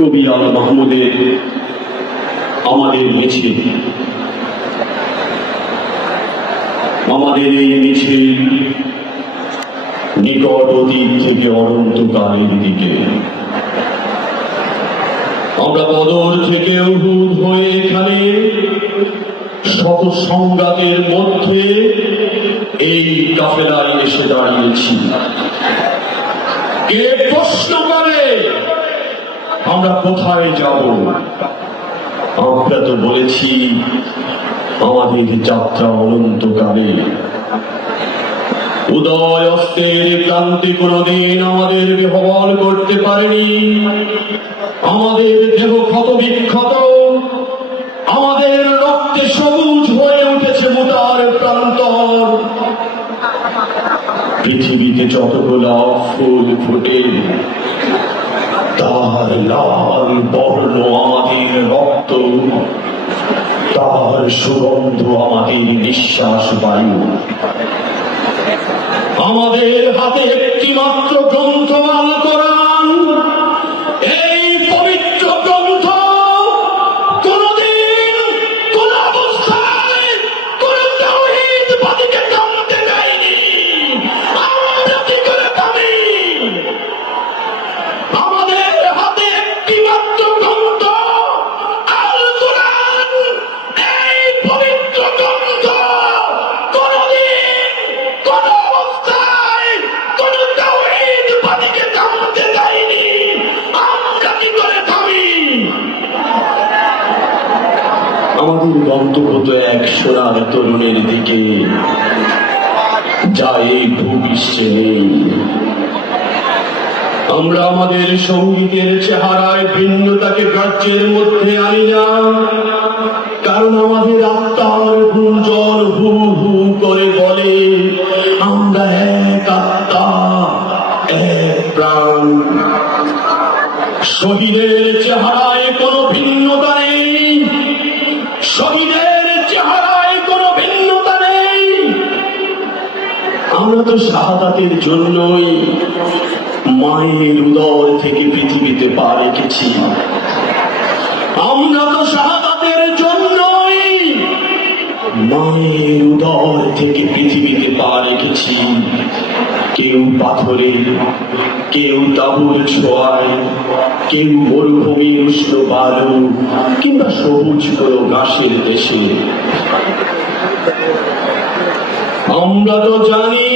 কবি আল মাহমুদের আমাদের মিছিল আমাদের এই মিছিল নিকট অতীত থেকে অনন্তকালের দিকে। আমরা বদর থেকে উহুদ হয়ে এখানে শত সংঘাতের মধ্যে এই কাফেলায় এসে দাঁড়িয়েছি। কে প্রশ্ন করে? আমরা কোথায় যাব? আমরা তো বলেছি আমাদের যাত্রা অনন্তকালে। উদয় অস্তের ক্রান্তি কোনদিন আমাদের বিহবল করতে পারেনি। আমাদের দেহ ক্ষত বিক্ষত, আমাদের রক্তে সবুজ হয়ে উঠেছে মোটার প্রান্তর। পৃথিবীতে যতগুলো ফুল ফুটে তার লাল বর্ণ আমাদের রক্ত তার সুগন্ধ আমাদের নিঃশ্বাস বায়ু। আমাদের হাতে একটি মাত্র গ্রন্থ আল গন্তব্য এক সোনার তরুণের দিকে যা এই ভূপৃষ্ঠে নেই আমরা আমাদের সঙ্গীতের চেহারায় ভিন্নতাকে গ্রাহ্যের মধ্যে আনি না, কারণ আমাদের আত্মার গুঞ্জন হু হু করে বলে, আমরা এক আত্মা, এক প্রাণ। শহীদের চেহারায় কোনো ভিন্নতা নেই শহীদের চেহারায় কোনো ভিন্নতা নেই। আমরা তো শাহাদাতের জন্যই মায়ের উদয় থেকে পৃথিবীতে পা রেখেছি। আমরা তো শাহাদাতের জন্যই মায়ের উদয় থেকে পৃথিবীতে পা রেখেছি। কেউ পাথরে, কেউ তাবুর ছোঁয়ায়, কেউ মরুভূমি উষ্ণ বালু, কিংবা সবুজ কোনো ঘাসের দেশে। আমরা তো জানি